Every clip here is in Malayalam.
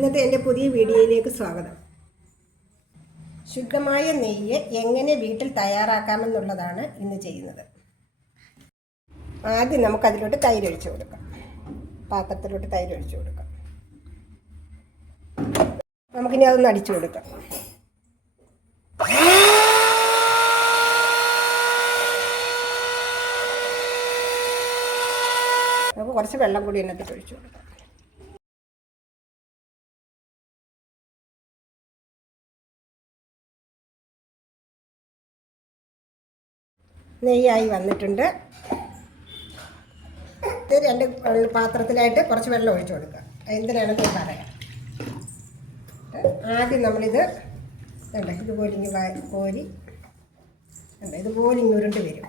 ഇന്നത്തെ എന്റെ പുതിയ വീഡിയോയിലേക്ക് സ്വാഗതം. ശുദ്ധമായ നെയ്യ് എങ്ങനെ വീട്ടിൽ തയ്യാറാക്കാമെന്നുള്ളതാണ് ഇന്ന് ചെയ്യുന്നത്. ആദ്യം നമുക്ക് അതിലോട്ട് തൈര് ഒഴിച്ചു കൊടുക്കാം. പാത്രത്തിലോട്ട് തൈര് ഒഴിച്ചു കൊടുക്കാം. നമുക്കിനി അതൊന്ന് അടിച്ചു കൊടുക്കാം. നമുക്ക് കുറച്ച് വെള്ളം കൂടി ഇതിനകത്ത് ഒഴിച്ചു കൊടുക്കാം. നെയ്യായി വന്നിട്ടുണ്ട്. ഇത് രണ്ട് പാത്രത്തിലായിട്ട് കുറച്ച് വെള്ളം ഒഴിച്ചു കൊടുക്കുക. എന്തിനാണെന്ന് പറയാം. ആദ്യം നമ്മളിത് വേണ്ട ഇതുപോലെ ഇങ്ങനെ കോരി. വേണ്ട ഇതുപോലെ ഇങ്ങനെ ഉരുണ്ട് വരും.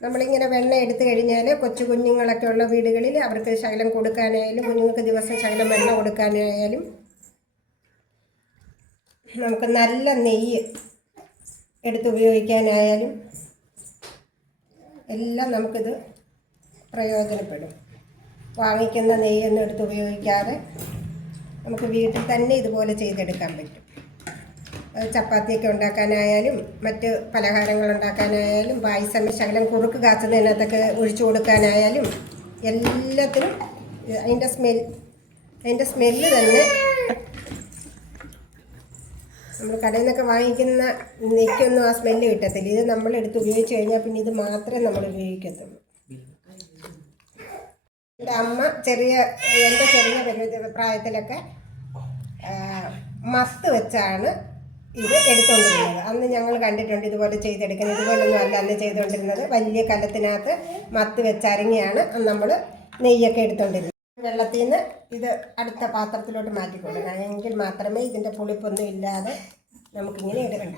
നമ്മളിങ്ങനെ വെണ്ണ എടുത്തു കഴിഞ്ഞാൽ കൊച്ചു കുഞ്ഞുങ്ങളൊക്കെ ഉള്ള വീടുകളിൽ അവർക്ക് ശകലം കൊടുക്കാനായാലും കുഞ്ഞുങ്ങൾക്ക് ദിവസം ശകലം വെണ്ണ കൊടുക്കാനായാലും നമുക്ക് നല്ല നെയ്യ് എടുത്ത് ഉപയോഗിക്കാനായാലും എല്ലാം നമുക്കിത് പ്രയോജനപ്പെടും. വാങ്ങിക്കുന്ന നെയ്യൊന്നും എടുത്ത് ഉപയോഗിക്കാതെ നമുക്ക് വീട്ടിൽ തന്നെ ഇതുപോലെ ചെയ്തെടുക്കാൻ പറ്റും. ചപ്പാത്തിയൊക്കെ ഉണ്ടാക്കാനായാലും മറ്റ് പലഹാരങ്ങൾ ഉണ്ടാക്കാനായാലും പായസം ശകലം കുറുക്ക് കാച്ചുന്നതിനകത്തൊക്കെ ഒഴിച്ചു കൊടുക്കാനായാലും എല്ലാത്തിനും അതിന്റെ സ്മെൽ അതിന്റെ സ്മെല്ല് തന്നെ നമ്മൾ കടയിൽ നിന്നൊക്കെ വാങ്ങിക്കുന്ന നെയ്ക്കൊന്നും ആ സ്മെല്ല് കിട്ടത്തില്ല. ഇത് നമ്മൾ എടുത്ത് ഉപയോഗിച്ച് കഴിഞ്ഞാൽ പിന്നെ ഇത് മാത്രമേ നമ്മൾ ഉപയോഗിക്കത്തുള്ളൂ. എന്റെ അമ്മ ചെറിയ എന്റെ ചെറിയ പ്രായത്തിലൊക്കെ മസ്ത് വെച്ചാണ് ഇത് എടുത്തുകൊണ്ടിരുന്നത്. അന്ന് ഞങ്ങൾ കണ്ടിട്ടുണ്ട് ഇതുപോലെ ചെയ്തെടുക്കുന്നത്. ഇതുപോലൊന്നും അല്ല അന്ന് ചെയ്തുകൊണ്ടിരുന്നത്. വലിയ കലത്തിനകത്ത് മത്ത് വെച്ചരങ്ങിയാണ് നമ്മൾ നെയ്യൊക്കെ എടുത്തുകൊണ്ടിരുന്നത്. വെള്ളത്തിൽ നിന്ന് ഇത് അടുത്ത പാത്രത്തിലോട്ട് മാറ്റി കൊടുക്കണം എങ്കിൽ മാത്രമേ ഇതിന്റെ പുളിപ്പൊന്നും ഇല്ലാതെ നമുക്കിങ്ങനെ എടുക്കണ്ട.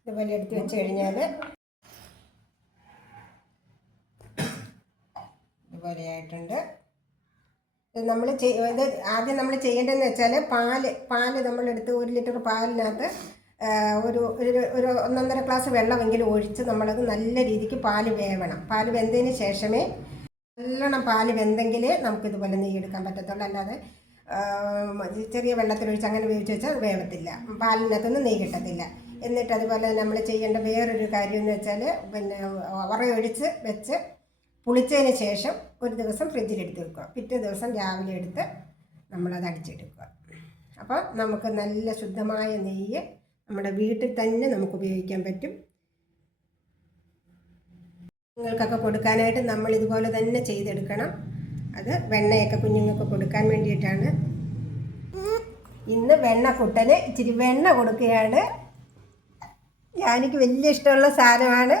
ഇതുപോലെ എടുത്ത് വെച്ച് കഴിഞ്ഞാൽ ഇതുപോലെ ആയിട്ടുണ്ട്. ഇത് നമ്മൾ ഇത് ആദ്യം നമ്മൾ ചെയ്യേണ്ടതെന്ന് വെച്ചാൽ പാൽ പാൽ നമ്മളെടുത്ത് ഒരു ലിറ്റർ പാലിനകത്ത് ഒരു ഒരു ഒരു ഒന്നൊന്നര ഗ്ലാസ് വെള്ളമെങ്കിലും ഒഴിച്ച് നമ്മളത് നല്ല രീതിക്ക് പാൽ വേവണം. പാൽ വെന്തതിന് ശേഷമേ നല്ലോണം പാൽ വെന്തെങ്കിൽ നമുക്കിതുപോലെ നെയ്യ് എടുക്കാൻ പറ്റത്തുള്ളൂ. അല്ലാതെ ചെറിയ വെള്ളത്തിലൊഴിച്ച് അങ്ങനെ വേവിച്ച് വെച്ചാൽ വേവത്തില്ല. പാലിനകത്തൊന്നും നെയ്യ് കിട്ടത്തില്ല. എന്നിട്ട് അതുപോലെ നമ്മൾ ചെയ്യേണ്ട വേറൊരു കാര്യം എന്ന് വെച്ചാൽ പിന്നെ ഉറയൊഴിച്ച് വെച്ച് പുളിച്ചതിന് ശേഷം ഒരു ദിവസം ഫ്രിഡ്ജിലെടുത്ത് വെക്കുക. പിറ്റേ ദിവസം രാവിലെ എടുത്ത് നമ്മളത് അടിച്ചെടുക്കുക. അപ്പോൾ നമുക്ക് നല്ല ശുദ്ധമായ നെയ്യ് നമ്മുടെ വീട്ടിൽ തന്നെ നമുക്ക് ഉപയോഗിക്കാൻ പറ്റും. കുഞ്ഞുങ്ങൾക്കൊക്കെ കൊടുക്കാനായിട്ട് നമ്മൾ ഇതുപോലെ തന്നെ ചെയ്തെടുക്കണം. അത് വെണ്ണയൊക്കെ കുഞ്ഞുങ്ങൾക്ക് കൊടുക്കാൻ വേണ്ടിയിട്ടാണ്. ഇന്ന് വെണ്ണ കുട്ടന് ഇച്ചിരി വെണ്ണ കൊടുക്കുകയാണ്. ഞാനിക്ക് വലിയ ഇഷ്ടമുള്ള സാധനമാണ്.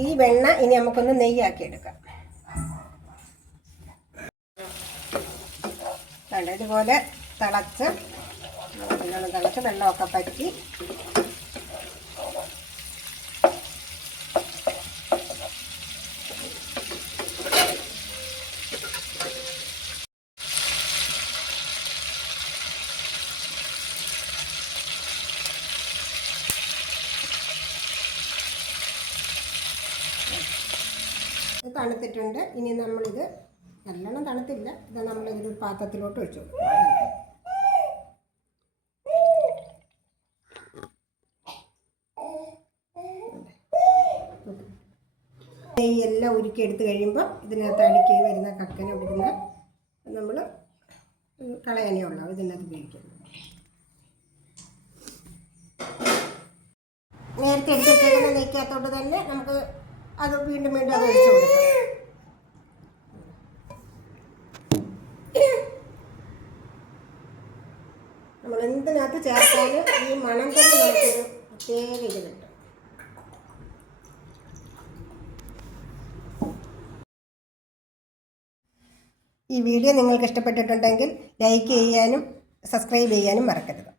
ഈ വെണ്ണ ഇനി നമുക്കൊന്ന് നെയ്യാക്കി എടുക്കാം വേണ്ട ഇതുപോലെ തിളച്ച് തിളച്ച് വെള്ളമൊക്കെ പറ്റി. ഇത് തണുത്തിട്ടുണ്ട്. ഇനി നമ്മളിത് നല്ലോണം തണുത്തില്ല. ഇത് നമ്മളിത് പാത്രത്തിലോട്ട് ഒഴിച്ചു എല്ലാം ഉരുക്കി എടുത്ത് കഴിയുമ്പോൾ ഇതിനകത്ത് അടുക്കി വരുന്ന കക്കന ഇടുന്ന നമ്മൾ കളയാനേ ഉള്ളൂ ഇതിനകത്ത് ഉപയോഗിക്കുന്നത് നേരത്തെ എടുത്തിട്ടുള്ള നെയ്ക്കകത്തോട്ട് തന്നെ നമുക്ക് അത് വീണ്ടും വീണ്ടും അത് ഒഴിച്ചു നമ്മൾ എന്തിനകത്ത് ചേർത്താലും ഈ മണം തന്നെ നമുക്കൊരു പ്രത്യേക ഇത് കിട്ടും. ഈ വീഡിയോ നിങ്ങൾക്ക് ഇഷ്ടപ്പെട്ടിട്ടുണ്ടെങ്കിൽ ലൈക്ക് ചെയ്യാനും സബ്സ്ക്രൈബ് ചെയ്യാനും മറക്കരുത്.